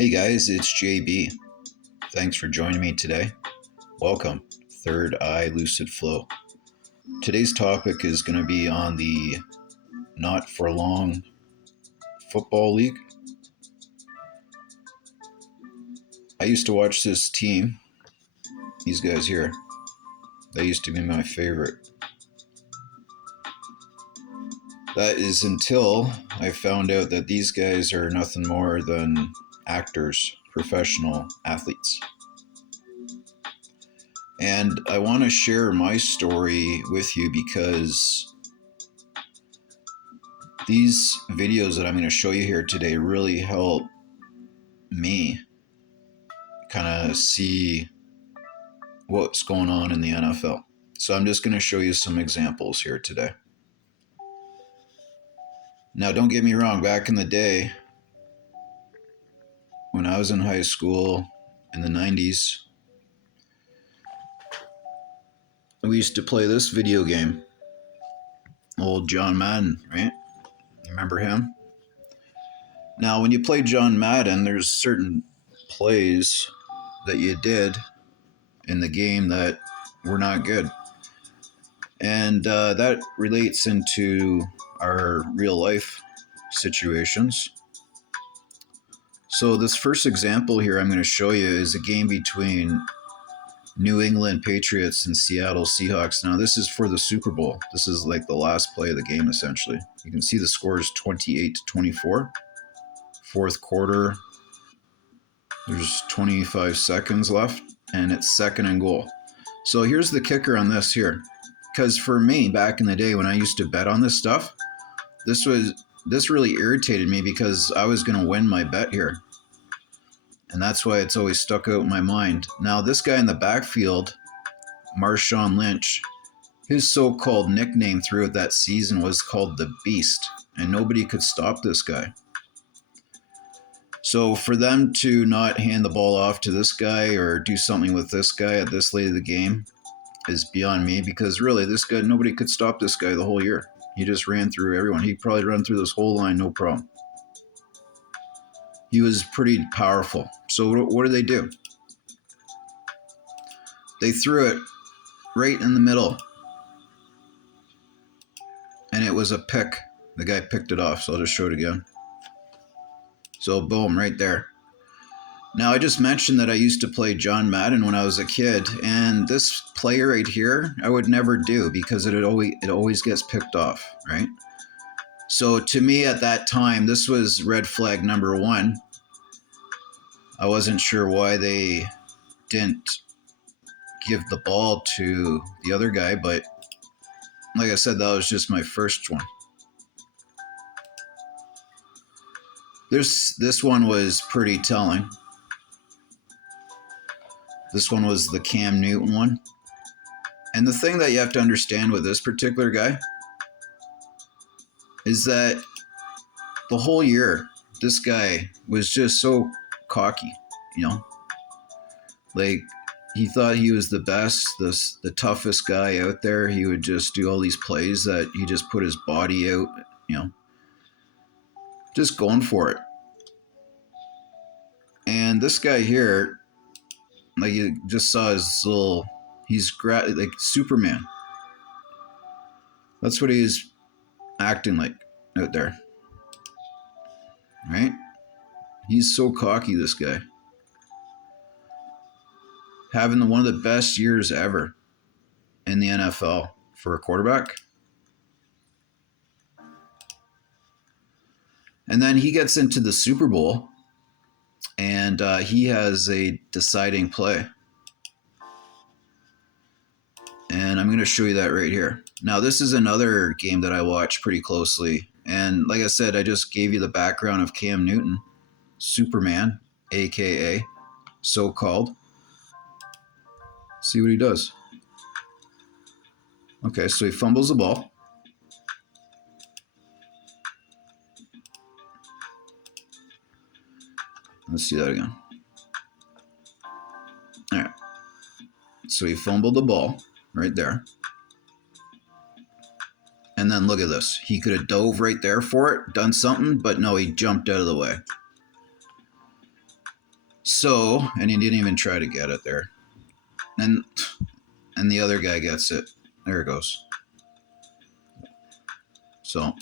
Hey guys, it's JB. Thanks for joining me today. Welcome, Third Eye Lucid Flow. Today's topic is going to be on the Not For Long Football League. I used to watch this team, these guys here. They used to be my favorite. That is until I found out that these guys are nothing more than actors, professional athletes. And I want to share my story with you because these videos that I'm going to show you here today really help me kind of see what's going on in the NFL. So I'm just going to show you some examples here today. Now, don't get me wrong, back in the day, when I was in high school in the 90s, we used to play this video game. Old John Madden, right? You remember him? Now, when you play John Madden, there's certain plays that you did in the game that were not good. And that relates into our real life situations. So this first example here I'm going to show you is a game between New England Patriots and Seattle Seahawks. Now this is for the Super Bowl. This is like the last play of the game essentially. You can see the score is 28-24. Fourth quarter, there's 25 seconds left and it's second and goal. So here's the kicker on this here. Because for me, back in the day when I used to bet on this stuff, this really irritated me because I was going to win my bet here. And that's why it's always stuck out in my mind. Now, this guy in the backfield, Marshawn Lynch, his so-called nickname throughout that season was called the Beast. And nobody could stop this guy. So for them to not hand the ball off to this guy or do something with this guy at this late of the game is beyond me, because really this guy, nobody could stop this guy the whole year. He just ran through everyone. He probably run through this whole line, no problem. He was pretty powerful. So what do? They threw it right in the middle. And it was a pick. The guy picked it off, so I'll just show it again. So boom, right there. Now, I just mentioned that I used to play John Madden when I was a kid, and this play right here, I would never do because it always gets picked off, right? So to me at that time, this was red flag number one. I wasn't sure why they didn't give the ball to the other guy, but like I said, that was just my first one. This one was pretty telling. This one was the Cam Newton one. And the thing that you have to understand with this particular guy is that the whole year, this guy was just so cocky, you know? Like, he thought he was the best, the toughest guy out there. He would just do all these plays that he just put his body out, you know, just going for it. And this guy here, like you just saw his little, like Superman. That's what he's acting like out there. Right? He's so cocky, this guy. Having one of the best years ever in the NFL for a quarterback. And then he gets into the Super Bowl and he has a deciding play. And I'm going to show you that right here. Now, this is another game that I watch pretty closely. And like I said, I just gave you the background of Cam Newton, Superman, a.k.a. so-called. See what he does. Okay, so he fumbles the ball. Let's see that again. All right. So he fumbled the ball right there. And then look at this. He could have dove right there for it, done something, but no, he jumped out of the way. So, and he didn't even try to get it there. And the other guy gets it. There it goes. So,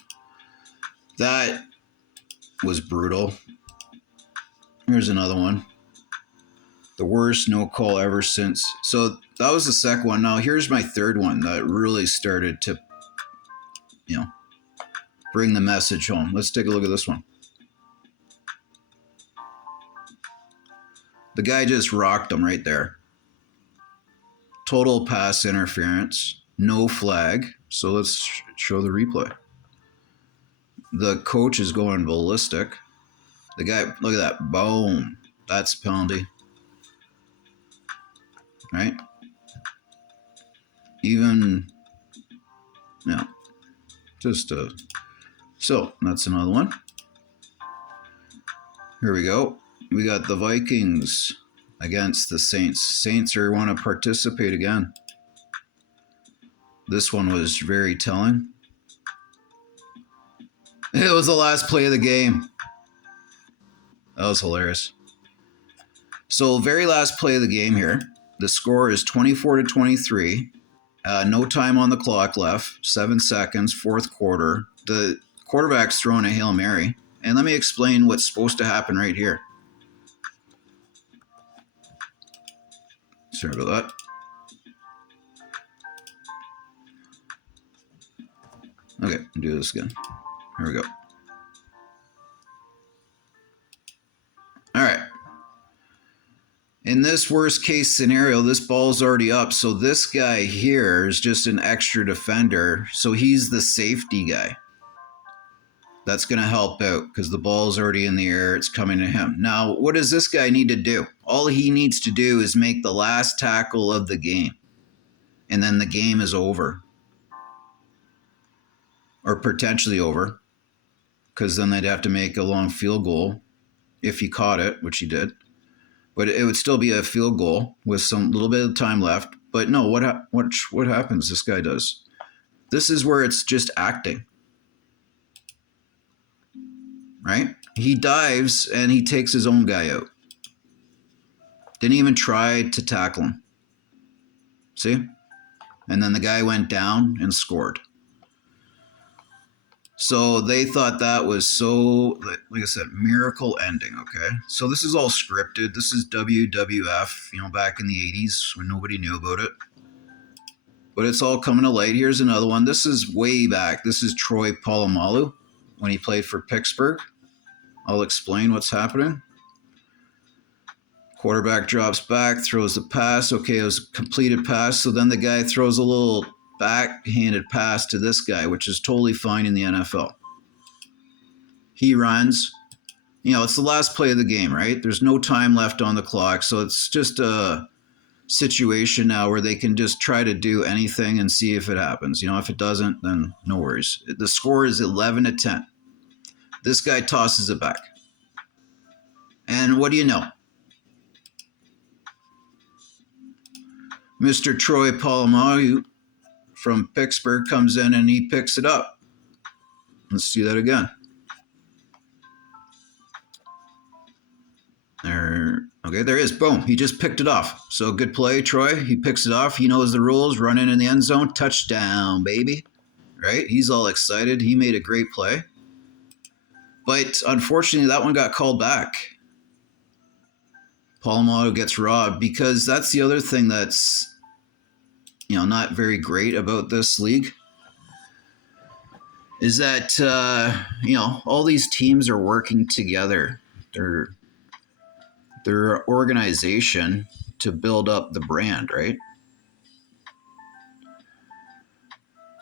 that was brutal. Here's another one. The worst no call ever since. So, that was the second one. Now, here's my third one that really started to, bring the message home. Let's take a look at this one. The guy just rocked him right there. Total pass interference, no flag. So let's show the replay. The coach is going ballistic. The guy, look at that, boom. That's a penalty. Right? Even, so that's another one. Here we go. We got the Vikings against the Saints. Saints want to participate again. This one was very telling. It was the last play of the game. That was hilarious. So, very last play of the game here. The score is 24-23. No time on the clock left. 7 seconds, fourth quarter. The quarterback's throwing a Hail Mary. And let me explain what's supposed to happen right here. Sorry about that. Okay, do this again. Here we go. All right. In this worst case scenario, this ball's already up. So this guy here is just an extra defender. So he's the safety guy. That's going to help out because the ball's already in the air. It's coming to him. Now, what does this guy need to do? All he needs to do is make the last tackle of the game. And then the game is over. Or potentially over. Because then they'd have to make a long field goal if he caught it, which he did. But it would still be a field goal with some little bit of time left. But no, what happens? This guy does. This is where it's just acting. Right? He dives and he takes his own guy out. Didn't even try to tackle him. See? And then the guy went down and scored. So they thought that was so, like I said, miracle ending, okay? So this is all scripted. This is WWF, back in the 80s when nobody knew about it. But it's all coming to light. Here's another one. This is way back. This is Troy Polamalu when he played for Pittsburgh. I'll explain what's happening. Quarterback drops back, throws the pass. Okay, it was a completed pass. So then the guy throws a little backhanded pass to this guy, which is totally fine in the NFL. He runs. It's the last play of the game, right? There's no time left on the clock. So it's just a situation now where they can just try to do anything and see if it happens. If it doesn't, then no worries. The score is 11-10. This guy tosses it back. And what do you know? Mr. Troy Polamalu from Pittsburgh comes in and he picks it up. Let's see that again. Okay, there it is. Boom. He just picked it off. So good play, Troy. He picks it off. He knows the rules. Running in the end zone. Touchdown, baby. Right? He's all excited. He made a great play. But unfortunately, that one got called back. Polamalu gets robbed because that's the other thing that's, not very great about this league is that, all these teams are working together. Their organization to build up the brand, right?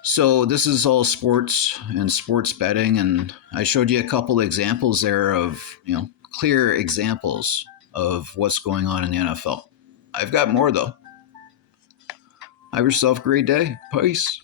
So this is all sports and sports betting, and I showed you a couple examples there of, clear examples of what's going on in the NFL. I've got more though. Have yourself a great day. Peace.